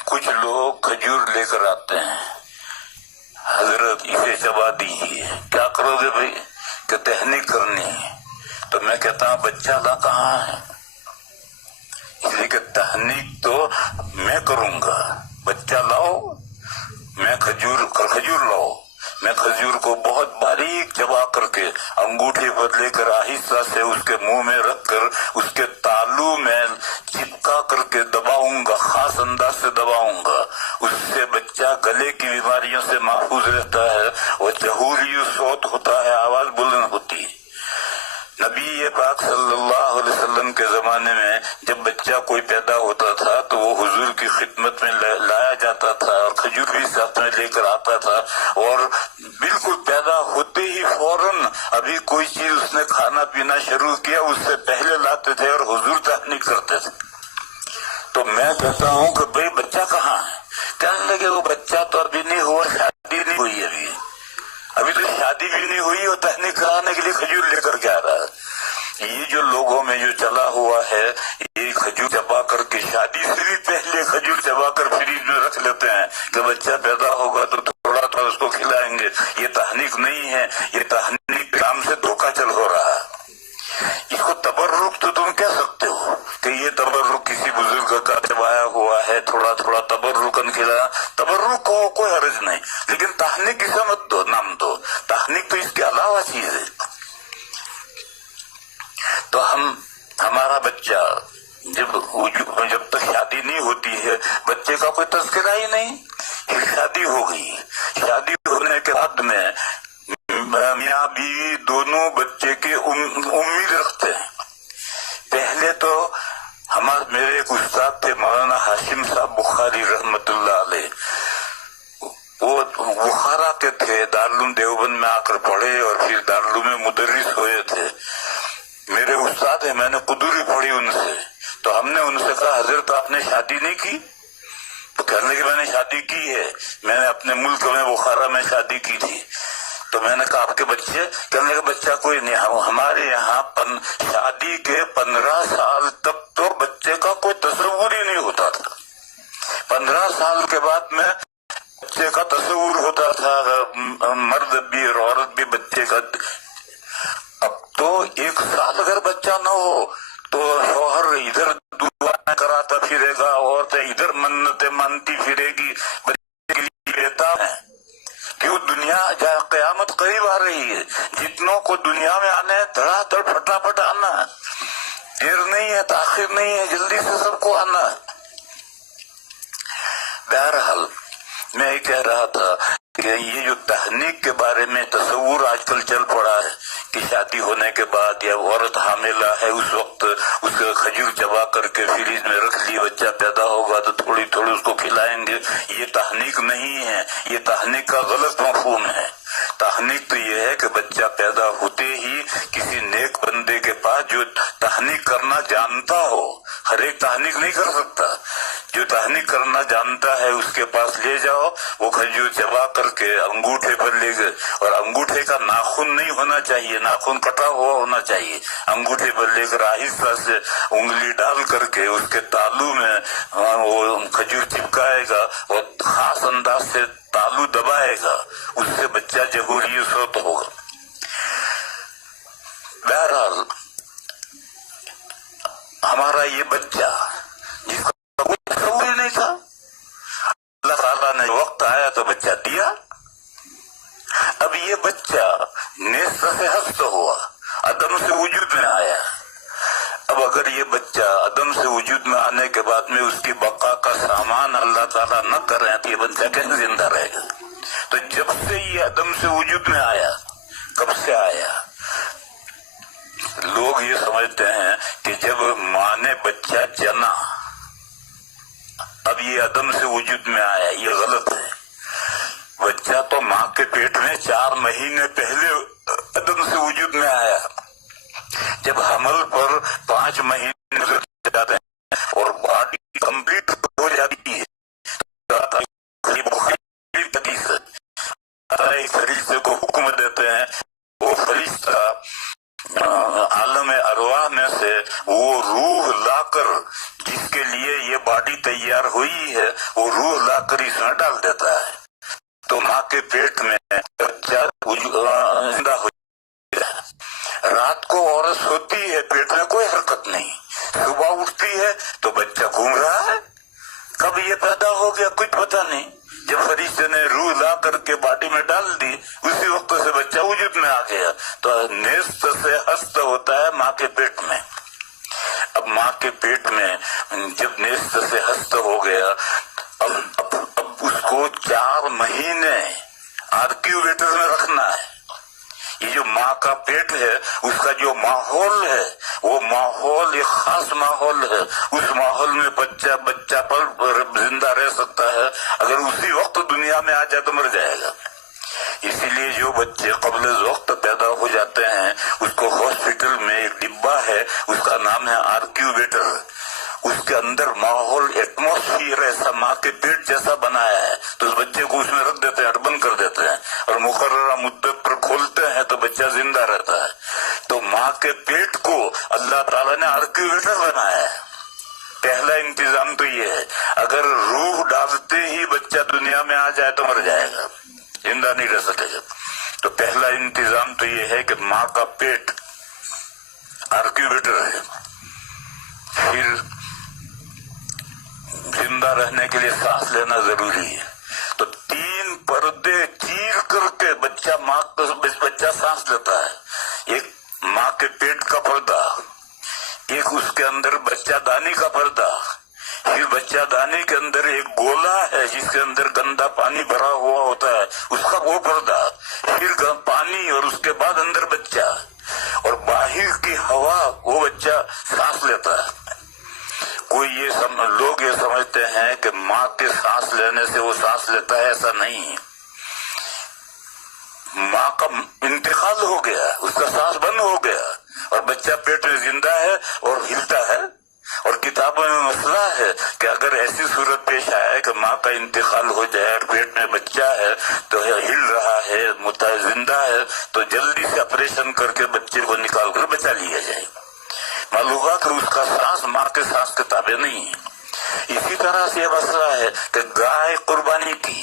کچھ لوگ کھجور لے کر آتے ہیں، حضرت اسے چبا دیجیے، کیا کرو گے بھائی؟ کہ تہنیک کرنی ہے۔ تو میں کہتا ہوں بچہ لا کہاں ہے؟ اس لیے کہ تہنیک تو میں کروں گا، بچہ لاؤ، میں کھجور لاؤ، میں کھجور کو بہت باریک چبا کر کے انگوٹھے پر لے کر آہستہ سے اس کے منہ میں رکھ کر اس کے تالو میں چپکا کر کے دباؤں گا، خاص انداز سے دباؤں گا۔ اس سے بچہ گلے کی بیماریوں سے محفوظ رہتا ہے، وہ جہوری صوت ہوتا ہے، آواز بلند ہوتی ہے۔ نبی پاک صلی اللہ علیہ وسلم کے زمانے میں جب بچہ کوئی پیدا ہوتا تھا تو وہ حضور کی خدمت میں لایا جاتا تھا اور کھجور بھی ساتھ میں لے کر آتا تھا، اور بالکل پیدا ہوتے ہی فوراً ابھی کوئی چیز اس نے کھانا پینا شروع کیا اس سے پہلے لاتے تھے اور حضور تہنیک کرتے تھے۔ تو میں کہتا ہوں کہ بھئی بچہ کہاں ہے؟ کہنے لگے وہ بچہ تو ابھی نہیں ہوا، شادی نہیں ہوئی، ابھی تو شادی بھی نہیں ہوئی اور تہنیک کرانے کے لیے کھجور لے کر کے آ رہا ہے۔ یہ جو لوگوں میں جو چلا ہوا ہے، یہ کھجور چبا کر کے شادی سے بھی پہلے کھجور چبا کر فریج میں رکھ لیتے ہیں کہ بچہ پیدا ہوگا تو تھوڑا تھوڑا اس کو کھلائیں گے۔ یہ تہنیک نہیں ہے، یہ تہنیک کے نام سے دھوکہ چل ہو رہا ہے۔ اس کو تبرک تو تم کہہ سکتے ہو کہ یہ تبرک کسی بزرگ کا چبایا ہوا ہے، تھوڑا تھوڑا تبرکن کھلایا، تبرک کو کوئی حرج نہیں، لیکن تہنیک اسے مت دو، نام دو۔ تہنیک تو اس کے علاوہ چیز ہے۔ تو ہمارا بچہ جب تک شادی نہیں ہوتی ہے بچے کا کوئی تذکرہ ہی نہیں، پھر شادی ہو گئی، شادی ہونے کے بعد میں میاں بیوی دونوں بچے کی امید رکھتے ہیں۔ پہلے تو میرے ایک استاد تھے مولانا ہاشم صاحب بخاری رحمت اللہ علیہ، وہ بخارا کے تھے، دارالعلوم دیوبند میں آ کر پڑھے اور پھر دارالعلوم میں مدرس ہوئے تھے، میرے استاد ہیں، میں نے قدوری پڑھی ان سے۔ تو ہم نے ان سے کہا حضرت آپ نے شادی نہیں کی؟ تو کہنے لگے میں نے شادی کی ہے، میں نے اپنے ملک میں بخارا میں شادی کی تھی۔ تو میں نے کہا آپ کے بچے؟ کہنے لگے بچہ کوئی نہیں، ہمارے یہاں شادی کے 15 سال تک تو بچے کا کوئی تصور ہی نہیں ہوتا تھا، 15 سال کے بعد میں بچے کا تصور ہوتا تھا، مرد بھی اور عورت بھی بچے کا۔ اب تو 1 سال اگر بچہ نہ ہو تو شوہر ادھر دعائیں کراتا پھرے گا، عورتیں ادھر منتیں مانتی پھرے گی، بچے کے لیے بےتاب ہے. کیوں؟ دنیا جہاں قیامت قریب آ رہی ہے، جتنوں کو دنیا میں آنا ہے دھڑا دھڑ پھٹافٹ آنا ہے، دیر نہیں ہے، تاخیر نہیں ہے، جلدی سے سب کو آنا ہے. بہرحال میں یہ کہہ رہا تھا کہ یہ جو تحنیک کے بارے میں تصور آج کل چل پڑا ہے کہ شادی ہونے کے بعد یا عورت حاملہ ہے اس وقت اس کا کھجور چبا کر کے فریج میں رکھ لی، بچہ پیدا ہوگا تو تھوڑی تھوڑی اس کو کھلائیں گے، یہ تحنیک نہیں ہے، یہ تحنیک کا غلط مفہوم ہے. تحنیک تو یہ ہے کہ بچہ پیدا ہوتے ہی کسی نیک بندے کے پاس جو تحنیک کرنا جانتا ہو، ہر ایک تحنیک نہیں کر سکتا، جو تحنیک کرنا جانتا ہے اس کے پاس لے جاؤ، وہ کھجور چبا کر کے انگوٹھے پر لے گئے، اور انگوٹھے کا ناخن نہیں ہونا چاہیے، ناخن کٹا ہوا ہونا چاہیے، انگوٹھے پر لے کر آہستہ سے انگلی ڈال کر کے اس کے تالو میں وہ کھجور چپکائے گا اور خاص انداز سے تالو دبائے گا، اس سے بچہ جہوری صوت ہوگا. بہرحال ہمارا یہ بچہ جس کا کوئی تصور ہی نہیں تھا، اللہ تعالیٰ نے وقت آیا تو بچہ دیا. اب یہ بچہ نیست سے ہست ہوا، عدم سے وجود میں آیا. اب اگر یہ بچہ عدم سے وجود میں آنے کے بعد میں اس کی بقا کا سامان اللہ تعالیٰ نہ کریں تو یہ بچہ کیسے زندہ رہے گا؟ تو جب سے یہ عدم سے وجود میں آیا، کب سے آیا؟ لوگ یہ سمجھتے ہیں کہ جب ماں نے بچہ جنا اب یہ عدم سے وجود میں آیا، یہ غلط ہے. بچہ تو ماں کے پیٹ میں 4 مہینے پہلے عدم سے وجود میں آیا. جب حمل پر 5 مہینے گزر جاتے ہیں اور باڈی کمپلیٹ ہو جاتی ہے، فرشتے کو حکم دیتے ہیں، وہ فرشتہ عالم ارواح میں سے وہ روح لا کر جس کے لیے یہ باڈی تیار ہوئی ہے وہ روح لا کر اس میں ڈال دیتا ہے. تو ماں کے پیٹ میں بچہ زندہ ہو جاتا ہے. رات کو عورت سوتی ہے، پیٹ میں کوئی حرکت نہیں، صبح اٹھتی ہے تو بچہ گھوم رہا ہے. کب یہ پیدا ہو گیا کچھ پتہ نہیں. جب فرشتے نے روح لا کر کے باڈی میں ڈال دی اسی وقت سے بچہ وجود میں آ گیا. تو نیست سے ہست ہوتا ہے ماں کے پیٹ میں. اب ماں کے پیٹ میں جب نیست سے ہست ہو گیا، اب اس کو 4 مہینے آرکیولیٹر میں رکھنا ہے. یہ جو ماں کا پیٹ ہے اس کا جو ماحول ہے وہ ماحول ایک خاص ماحول ہے. اس ماحول میں بچہ پر زندہ رہ سکتا ہے، اگر اسی وقت دنیا میں آ جائے تو مر جائے گا. اسی لیے جو بچے قبل وقت پیدا ہو جاتے ہیں اس کو ہاسپٹل میں ایک ڈبہ ہے، اس کا نام ہے آرکیولیٹر. اس کے اندر ماحول ایٹماسفیئر ایسا ماں کے پیٹ جیسا بنایا ہے تو اس بچے کو اس میں رکھ دیتے ہیں، بند کر دیتے ہیں اور مقررہ مدت پر کھولتے ہیں تو بچہ زندہ رہتا ہے. تو ماں کے پیٹ کو اللہ تعالیٰ نے آرکیولیٹر بنایا ہے. پہلا انتظام تو یہ ہے، اگر روح ڈالتے ہی بچہ دنیا میں آ جائے تو مر جائے گا، زندہ نہیں رہ سکے گا. تو پہلا انتظام تو یہ ہے کہ ماں کا پیٹ آرکیولیٹر ہے. پھر زندہ رہنے کے لیے سانس لینا ضروری ہے. تو 3 پردے چیر کر کے بچہ سانس لیتا ہے. ایک ماں کے پیٹ کا پردہ، ایک اس کے اندر بچہ دانی کا پردہ، پھر بچہ دانی کے اندر ایک گولا ہے جس کے اندر گندا پانی بھرا ہوا ہوتا ہے اس کا وہ پردہ، پھر پانی اور اس کے بعد اندر بچہ، اور باہر کی ہوا وہ بچہ سانس لیتا ہے. کوئی لوگ یہ سمجھتے ہیں کہ ماں کے سانس لینے سے وہ سانس لیتا ہے، ایسا نہیں. ماں کا انتقال ہو گیا، اس کا سانس بند ہو گیا اور بچہ پیٹ میں زندہ ہے اور ہلتا ہے. اور کتابوں میں مسئلہ ہے کہ اگر ایسی صورت پیش آئے کہ ماں کا انتقال ہو جائے اور پیٹ میں بچہ ہے تو ہل رہا ہے، زندہ ہے، تو جلدی سے آپریشن کر کے بچے کو نکال کر بچا لیا جائے. معلوم ہوا کہ اس کا سانس ماں کے سانس کے تابع نہیں ہے. اسی طرح سے یہ مسئلہ ہے کہ گائے قربانی کی،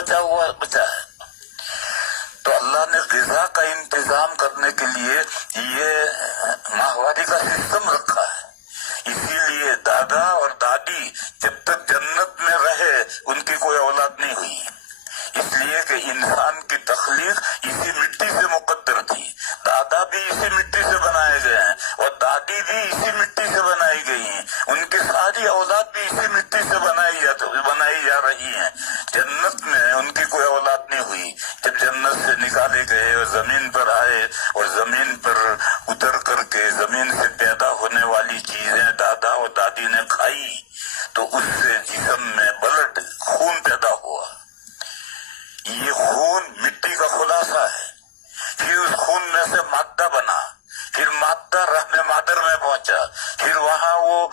بچا ہے. تو اللہ نے غذا کا انتظام کرنے کے لیے یہ ماہواری کا سسٹم رکھا ہے. اسی لیے دادا اور دادی جب تک جنت میں رہے ان کی کوئی اولاد نہیں ہوئی، اس لیے کہ انسان کی تخلیق اسی مٹی سے مقدر تھی. دادا بھی اسی مٹی سے بنائے گئے ہیں اور دادی بھی اسی مٹی سے بنائی گئی ہیں. ان کی ساری اولاد بھی اسی مٹی سے بنائی جا رہی ہیں. جنت میں ان کی کوئی اولاد نہیں ہوئی. جب جنت سے نکالے گئے اور زمین پر آئے اور زمین پر اتر کر کے زمین سے پیدا ہونے والی چیزیں دادا اور دادی نے کھائی تو اس سے جسم میں بلڈ خون پیدا ہوا. یہ خون مٹی کا خلاصہ ہے. پھر اس خون میں سے مادہ بنا، پھر مادہ رحم مادر میں پہنچا، پھر وہاں وہ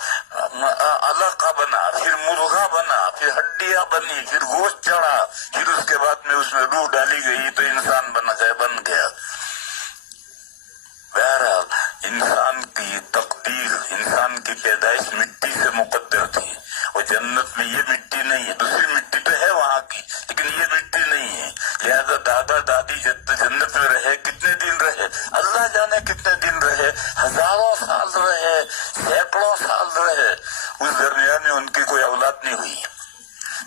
علقہ بنا، پھر مرغا بنا، پھر ہڈیاں بنی، پھر گوشت چڑھا، پھر اس کے بعد میں اس میں روح ڈالی گئی تو انسان بن گیا. بہرحال انسان کی تقدیر، انسان کی پیدائش مٹی سے مقدر تھی. اور جنت میں یہ مٹی نہیں ہے، دوسری مٹی تو ہے وہاں کی لیکن یہ مٹی نہیں ہے. لہذا دادا دادی جنت میں رہے، کتنے دن رہے اللہ جانے، کتنے دن رہے، ہزاروں سال رہے، سینکڑوں سال رہے. اس درمیان میں ان کی کوئی اولاد نہیں ہوئی.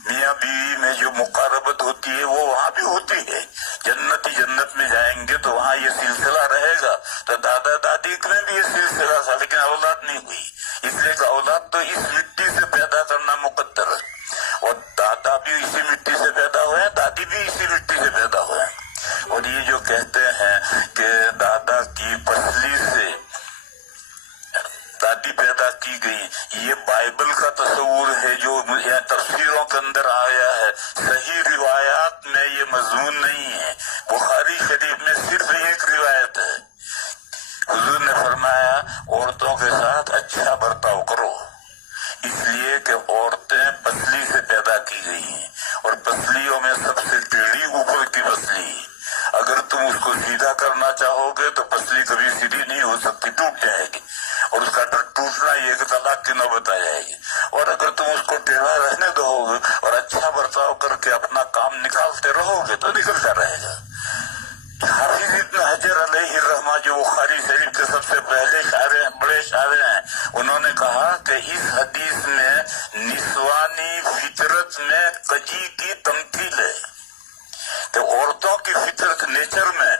میاں بیوی میں جو مقاربت ہوتی ہے وہ وہاں بھی ہوتی ہے. جنت میں جائیں گے تو وہاں یہ سلسلہ رہے گا. تو دادا دادی میں بھی یہ سلسلہ تھا لیکن اولاد نہیں ہوئی، اس لیے کہ اولاد تو اس مٹی سے پیدا کرنا مقدر ہے. اور دادا بھی اسی مٹی سے پیدا ہوئے ہیں، دادی بھی اسی مٹی سے پیدا ہوئے ہیں. اور یہ جو کہتے ہیں کہ دادا کی پسلی سے دادی پیدا کی گئی، یہ بائبل کا تصور ہے جو تفسیروں کے اندر آیا ہے. صحیح روایات میں یہ مضمون نہیں ہے. بخاری شریف میں صرف ایک روایت ہے. حضور نے فرمایا عورتوں کے ساتھ اچھا برتاؤ کرو، اس لیے کہ عورتیں پسلی سے پیدا کی گئی ہیں اور پسلیوں میں سب سے ٹیڑھی اوپر کی پسلی. اگر تم اس کو سیدھا کرنا چاہو گے تو پسلی کبھی سیدھی نہیں ہو سکتی، ٹوٹ جائے گی اور اس کا ٹوٹنا یہ کہ طلاق کی نوبت آ جائے گی. اور اگر تم اس کو ٹیڑھا رہنے دو گے اور اچھا برتاؤ کر کے اپنا کام نکالتے رہو گے تو نکلتا رہے گا. حافظ ابن حجر علیہ الرحمہ جو بخاری شریف کے سب سے پہلے شاعر ہیں، بڑے شاعر ہیں، انہوں نے کہا کہ اس حدیث میں نسوانی فطرت میں کجی کی تمثیل ہے کہ عورتوں کی فطرت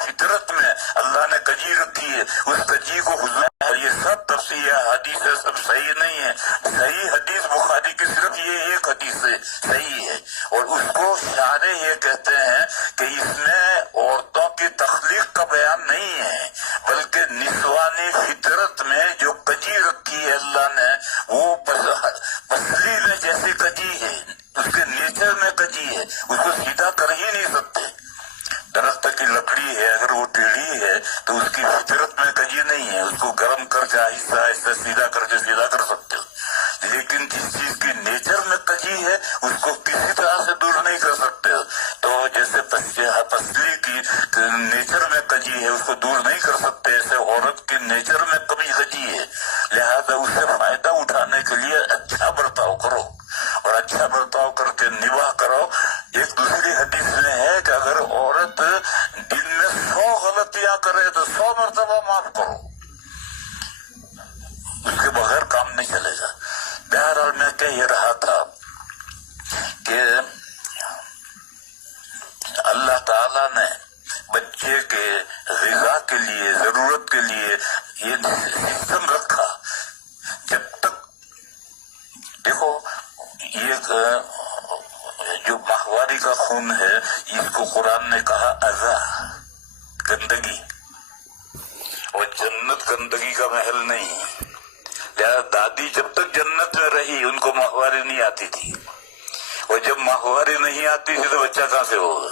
فطرت میں اللہ نے کجی رکھی ہے. اس کجی کو حضور، یہ سب تفسیر حدیث ہے، سب صحیح نہیں ہے. صحیح حدیث بخاری کی صرف یہ ایک حدیث ہے صحیح ہے اور اس کو شارح یہ کہتے ہیں کہ اس میں عورتوں کی تخلیق کا بیان نہیں ہے بلکہ نسوانی فطرت میں جو کجی رکھی ہے اللہ نے وہ پسلی میں جیسی کجی ہے، اس کے نیچر میں کجی ہے، اس کو سیدھا کر ہی نہیں سکتے. درخت کی لکڑی ہے اگر وہ ٹیڑھی ہے تو اس کی فطرت میں کجی نہیں ہے، اس کو گرم کر کے آہستہ آہستہ سیدھا کر سکتے ہو. لیکن جس چیز کی نیچر میں کجی ہے اس کو کسی طرح سے دور نہیں کر سکتے. تو جیسے پسلی کی نیچر میں کجی ہے اس کو دور نہیں کر سکتے، ایسے عورت کی نیچر میں کبھی کجی ہے. لہذا اس سے فائدہ اٹھانے کے لیے اچھا برتاؤ کرو اور اچھا برتاؤ کر کے نباہ کرو. ایک دوسری حدیث میں ہے کہ اگر عورت دن میں 100 غلطیاں کرے تو 100 مرتبہ معاف کرو، اس کے بغیر کام نہیں چلے گا. بہرحال میں کہہ یہ رہا تھا کہ اللہ تعالیٰ نے بچے کے غذا کے لیے، ضرورت کے لیے یہ سسٹم رکھا. جب تک دیکھو یہ جو ماہواری کا خون ہے اس کو قرآن نے کہا اذا، گندگی، اور جنت گندگی کا محل نہیں. لہذا دادی جب تک جنت میں رہی ان کو ماہواری نہیں آتی تھی اور جب ماہواری نہیں آتی تھی تو بچہ کہاں سے ہوگا.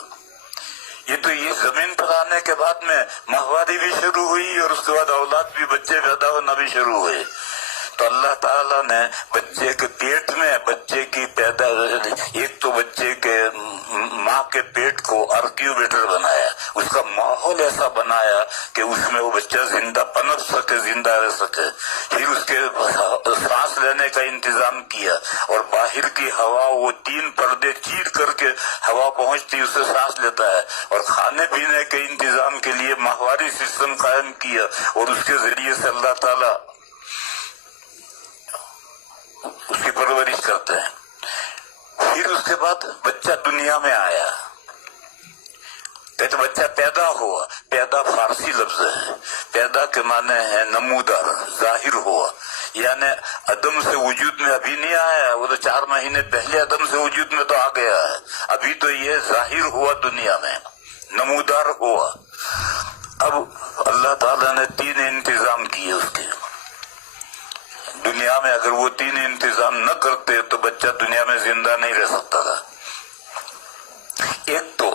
یہ زمین پر آنے کے بعد میں ماہواری بھی شروع ہوئی اور اس کے بعد اولاد بھی، بچے پیدا ہونا بھی شروع ہوئے. تو اللہ تعالیٰ نے بچے کے پیٹ میں بچے کی پیدا ایک تو بچے کے ماں کے پیٹ کو آرکیوبیٹر بنایا، اس کا ماحول ایسا بنایا کہ اس میں وہ بچہ زندہ پنپ سکے، زندہ رہ سکے، پھر اس کے سانس لینے کا انتظام کیا، اور باہر کی ہوا وہ 3 پردے چیر کر کے ہوا پہنچتی اسے سانس لیتا ہے، اور کھانے پینے کے انتظام کے لیے ماہواری سسٹم قائم کیا، اور اس کے ذریعے سے اللہ تعالیٰ اس کی پرورش کرتے ہیں۔ پھر اس کے بعد بچہ دنیا میں آیا، کہتے بچہ پیدا ہوا، پیدا فارسی لفظ ہے، پیدا کے معنی ہے نمودار، ظاہر ہوا، یعنی عدم سے وجود میں ابھی نہیں آیا، وہ تو 4 مہینے پہلے عدم سے وجود میں تو آ گیا ہے، ابھی تو یہ ظاہر ہوا دنیا میں، نمودار ہوا۔ اب اللہ تعالیٰ نے 3 انتظام کیے اس کے دنیا میں، اگر وہ 3 انتظام نہ کرتے تو بچہ دنیا میں زندہ نہیں رہ سکتا تھا۔ ایک تو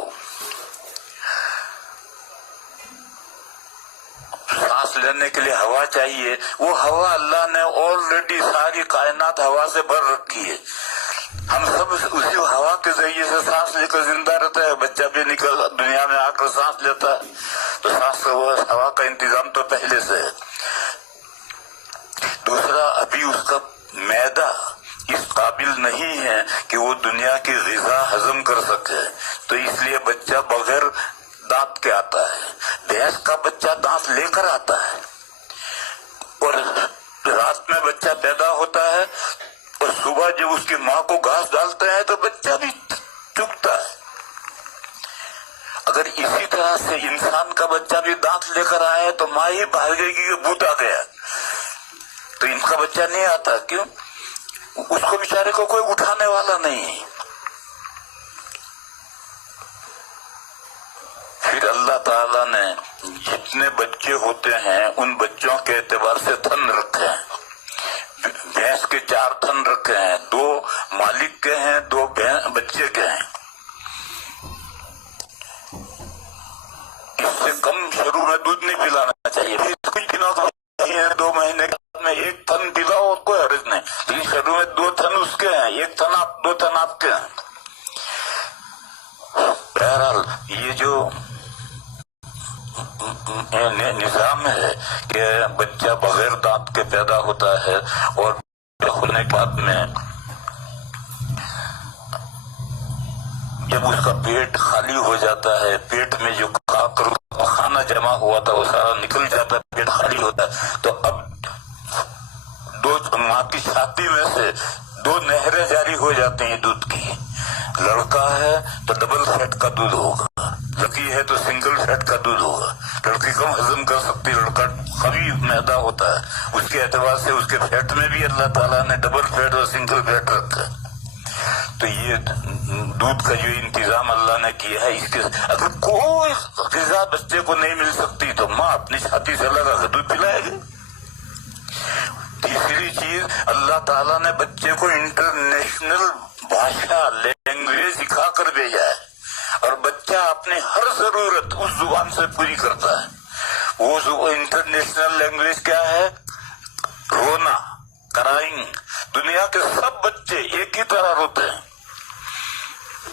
سانس لینے کے لیے ہوا چاہیے، وہ ہوا اللہ نے آلریڈی ساری کائنات ہوا سے بھر رکھی ہے، ہم سب اسی ہوا کے ذریعے سے سانس لے کر زندہ رہتا ہے، بچہ بھی نکل دنیا میں آ کر سانس لیتا ہے، تو سانس ہوا کا انتظام تو پہلے سے ہے۔ دوسرا، ابھی اس کا معدہ اس قابل نہیں ہے کہ وہ دنیا کی غذا ہضم کر سکے، تو اس لیے بچہ بغیر دانت کے آتا ہے۔ بھینس کا بچہ دانت لے کر آتا ہے، اور رات میں بچہ پیدا ہوتا ہے، اور صبح جب اس کی ماں کو گھاس ڈالتے ہیں تو بچہ بھی چگتا ہے۔ اگر اسی طرح سے انسان کا بچہ بھی دانت لے کر آئے تو ماں ہی بھاگے گی کہ بھوت آ گیا، تو ان کا بچہ نہیں آتا، کیوں؟ اس کو بیچارے کو کوئی اٹھانے والا نہیں ہے۔ پھر اللہ تعالیٰ نے جتنے بچے ہوتے ہیں ان بچوں کے اعتبار سے تھن رکھے ہیں، بھینس کے 4 تھن رکھے ہیں، 2 مالک کے ہیں، 2 بچے کے ہیں۔ اس سے کم شروع میں دودھ نہیں پلانا چاہیے، پھر کچھ دنوں کا 2 مہینے میں 1 تھن پلاؤ اور کوئی حرج نہیں، لیکن شروع میں 2 تھن اس کے ہیں، 1 تھن 2 تھن آپ کے ہیں۔ بہرحال یہ جو نظام ہے کہ بچہ بغیر دانت کے پیدا ہوتا ہے، اور ہونے کے بعد میں جب اس کا پیٹ خالی ہو جاتا ہے، پیٹ میں جو کھانا جمع ہوا تھا وہ سارا نکل جاتا ہے، پیٹ خالی ہوتا ہے، تو اب 2 ماں کی چھاتی میں سے 2 نہریں جاری ہو جاتی ہیں دودھ کی۔ لڑکا ہے تو ڈبل فیٹ کا دودھ ہوگا، لڑکی ہے تو سنگل فیٹ کا دودھ ہوگا، لڑکی کم ہضم کر سکتی، لڑکا قوی معدہ ہوتا ہے، اس کے اعتبار سے اس کے فیٹ میں بھی اللہ تعالیٰ نے ڈبل فیٹ اور سنگل فیٹ رکھا ہے۔ تو یہ دودھ کا جو انتظام اللہ نے کیا ہے، اس کے اگر کوئی غذا بچے کو نہیں مل سکتی تو ماں اپنی چھاتی سے لگا کر دودھ پلائے گی۔ تیسری چیز، اللہ تعالیٰ نے بچے کو انٹرنیشنل بھاشا لینگویج سکھا کر بھیجا ہے، اور بچہ اپنی ہر ضرورت اس زبان سے پوری کرتا ہے۔ وہ انٹرنیشنل لینگویج کیا ہے؟ رونا، کرائنگ۔ دنیا کے سب بچے ایک ہی طرح روتے ہیں،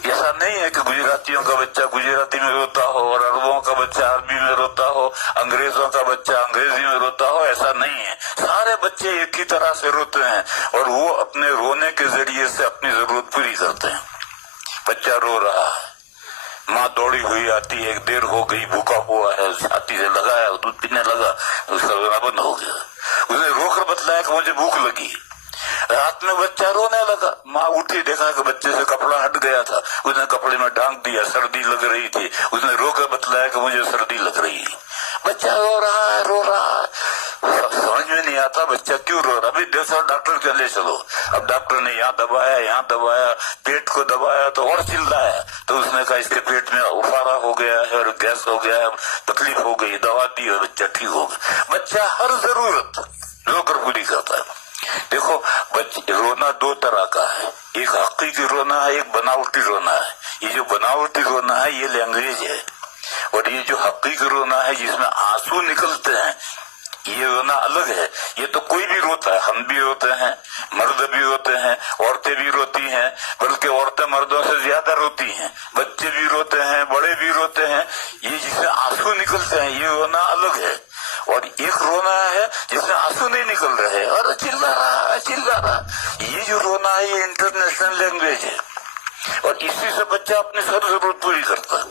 ایسا نہیں ہے کہ گجراتیوں کا بچہ گجراتی میں روتا ہو اور عربوں کا بچہ عربی میں روتا ہو، انگریزوں کا بچہ انگریزی میں روتا ہو، ایسا نہیں ہے، سارے بچے ایک ہی طرح سے روتے ہیں، اور وہ اپنے رونے کے ذریعے سے اپنی ضرورت پوری کرتے ہیں۔ بچہ رو رہا ہے، ماں دوڑی ہوئی آتی ہے، 1 دیر ہو گئی، بھوکا ہوا ہے، چھاتی سے لگایا، دودھ پینے لگا، اس کا رونا بند ہو گیا، اس نے رو کر بتلایا کہ مجھے بھوک لگی۔ رات میں بچہ رونے لگا، ماں اٹھی، دیکھا کہ بچے سے کپڑا ہٹ گیا تھا، اس نے کپڑے میں ڈھانک دیا، سردی لگ رہی تھی، اس نے رو کر بتلایا کہ مجھے سردی لگ رہی ہے۔ بچہ رو رہا ہے، رو رہا ہے، سمجھ میں نہیں آتا بچہ کیوں رو رہا، ابھی دیکھو ڈاکٹر کے لے چلو۔ اب ڈاکٹر نے یہاں دبایا، یہاں دبایا، پیٹ کو دبایا تو اور چلایا، تو اس نے کہا اس کے پیٹ میں افارا ہو گیا ہے اور گیس ہو گیا ہے، تکلیف ہو گئی، دوا دی اور بچہ ٹھیک ہو گیا۔ بچہ ہر ضرورت رو کر پوری کرتا ہے۔ دیکھو رونا 2 طرح کا ہے، ایک حقیقی رونا ہے، ایک بناوٹی رونا ہے۔ یہ جو بناوٹی رونا ہے یہ لینگویج ہے، اور یہ جو حقیقی رونا ہے جس میں آنسو نکلتے ہیں یہ رونا الگ ہے. یہ تو کوئی بھی روتا ہے, ہم بھی روتے ہیں, مرد بھی روتے ہیں, عورتیں بھی روتی ہیں, بلکہ عورتیں مردوں سے زیادہ روتی ہیں, بچے بھی روتے ہیں, بڑے بھی روتے ہیں. یہ جسے آنسو نکلتے ہیں یہ رونا الگ ہے, اور ایک رونا ہے جس میں آنسو نہیں نکل رہے اور چلا رہا. یہ جو رونا ہے یہ انٹرنیشنل لینگویج ہے, اور اسی سے بچہ اپنی سب ضرورت پوری کرتا ہے.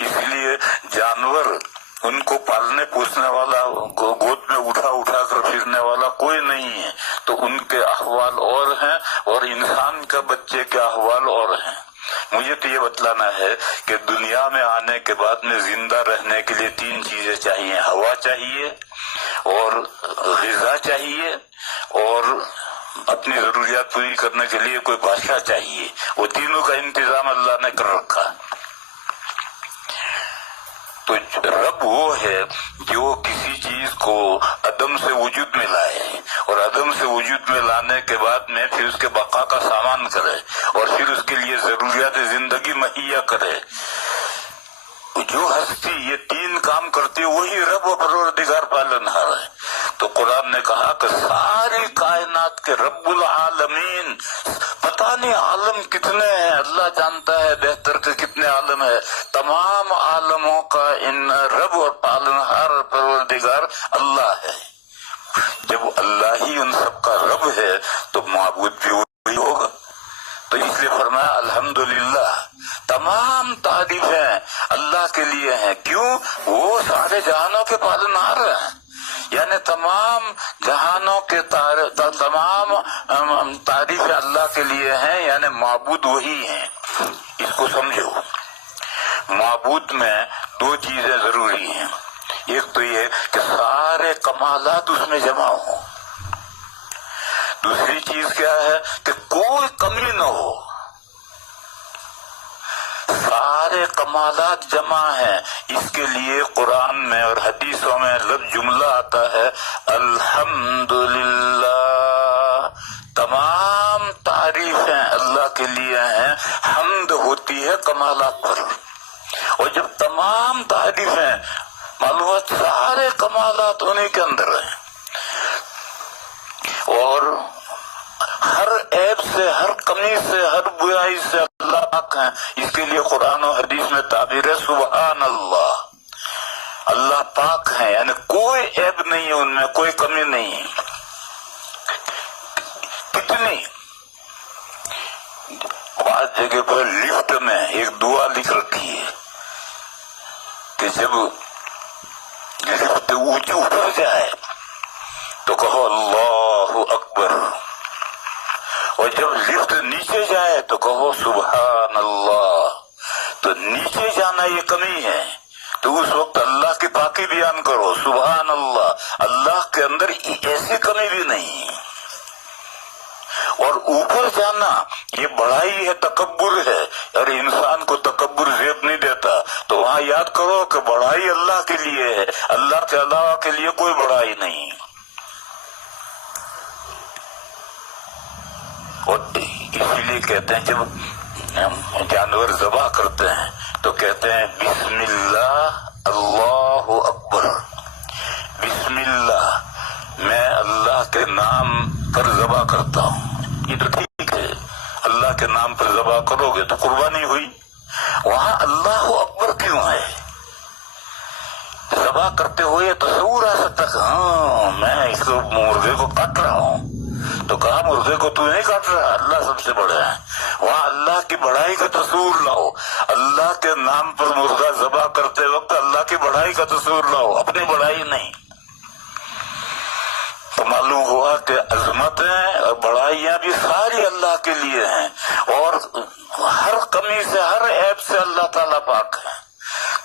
اس لیے جانور, ان کو پالنے پوسنے والا, گود میں اٹھا کر پھرنے والا کوئی نہیں ہے, تو ان کے احوال اور ہیں اور انسان کا بچے کے احوال اور ہیں. مجھے تو یہ بتلانا ہے کہ دنیا میں آنے کے بعد میں زندہ رہنے کے لیے 3 چیزیں چاہیے. ہوا چاہیے, اور غذا چاہیے, اور اپنی ضروریات پوری کرنے کے لیے کوئی بادشاہ چاہیے. وہ تینوں کا انتظام اللہ نے کر رکھا. تو رب وہ ہے جو کسی چیز کو عدم سے وجود میں لائے, اور عدم سے وجود میں لانے کے بعد میں پھر اس کے بقا کا سامان کرے, اور پھر اس کے لیے ضروریات زندگی مہیا کرے. جو ہستی یہ 3 کام کرتی ہے وہی رب و پروردگار پالنہار ہے. تو قرآن نے کہا کہ ساری کائنات کے رب العالمین, پتہ نہیں عالم کتنے ہیں, اللہ جانتا ہے بہتر کہ کتنے عالم ہے. تمام عالموں کا ان رب اور پالنہار اور پروردگار اللہ ہے. جب اللہ ہی ان سب کا رب ہے تو معبود بھی وہی ہوگا. تو اس لیے فرمایا الحمدللہ, تمام تعریفیں اللہ کے لیے ہیں. کیوں؟ وہ سارے جہانوں کے پالنہار ہیں, یعنی تمام جہانوں کے تمام تعریفیں اللہ کے لیے ہیں, یعنی معبود وہی ہیں. اس کو سمجھو, معبود میں 2 چیزیں ضروری ہیں. ایک تو یہ کہ سارے کمالات اس میں جمع ہوں. دوسری چیز کیا ہے کہ کوئی کمی نہ ہو. سارے کمالات جمع ہیں. اس کے لیے قرآن میں اور حدیثوں میں لفظ جملہ آتا ہے الحمدللہ. تمام تعریفیں اللہ کے لیے ہیں. حمد ہوتی ہے کمالات پر, اور جب تمام تعریفیں معلومات سارے کمالات انہیں کے اندر ہیں, اور ہر عیب سے, ہر کمی سے, ہر برائی سے اللہ پاک ہیں. اس کے لیے قرآن و حدیث میں تعبیر ہے سبحان اللہ, اللہ پاک ہیں, یعنی کوئی عیب نہیں ہے ان میں, کوئی کمی نہیں. کتنی بعض جگہ پر لفٹ میں ایک دعا لکھ رکھی ہے کہ جب لفٹ اونچی اوپر جائے تو کہو اللہ اکبر, اور جب لفٹ نیچے جائے تو کہو سبحان اللہ. تو نیچے جانا یہ کمی ہے, تو اس وقت اللہ کی پاکی بیان کرو سبحان اللہ. اللہ کے اندر ایسی کمی بھی نہیں. اور اوپر جانا یہ بڑائی ہے, تکبر ہے, اور انسان کو تکبر زیب نہیں دیتا. تو وہاں یاد کرو کہ بڑائی اللہ کے لیے ہے, اللہ کے علاوہ کے لیے کوئی بڑائی نہیں. اور اسی لیے کہتے ہیں جب جانور ذبح کرتے ہیں تو کہتے ہیں بسم اللہ اللہ اکبر. بسم اللہ, میں اللہ کے نام پر ذبح کرتا ہوں. یہ تو ٹھیک ہے, اللہ کے نام پر ذبح کرو گے تو قربانی ہوئی. وہاں اللہ اکبر کیوں ہے؟ ذبح کرتے ہوئے تصور آ سکتا کہ ہاں میں اس مردے کو کاٹ رہا ہوں, تو کہا مردے کو تو نہیں کاٹ رہا, اللہ سب سے بڑا ہے. وہاں اللہ کی بڑائی کا تصور لاؤ. اللہ کے نام پر مردہ ذبح کرتے وقت اللہ کی بڑائی کا تصور لاؤ, اپنی بڑائی نہیں. تو معلوم ہوا کہ عظمتیں اور بڑائیاں بھی ساری اللہ کے لیے ہیں, اور ہر کمی سے, ہر عیب سے اللہ تعالیٰ پاک ہے.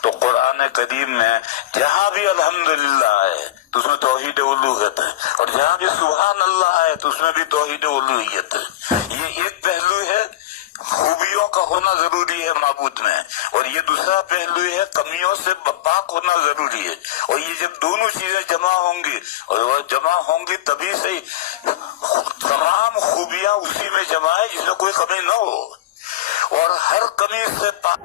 تو قرآن کریم میں جہاں بھی الحمدللہ آئے تو اس میں توحید الوہیت ہے, اور جہاں بھی سبحان اللہ آئے تو اس میں بھی توحید الوہیت ہے. یہ ایک پہلو ہے, خوبیوں کا ہونا ضروری ہے معبود میں, اور یہ دوسرا پہلو ہے کمیوں سے پاک ہونا ضروری ہے. اور یہ جب دونوں چیزیں جمع ہوں گی, اور وہ جمع ہوں گی تبھی سے تمام خوبیاں اسی میں جمع ہے جس میں کوئی کمی نہ ہو, اور ہر کمی سے پاک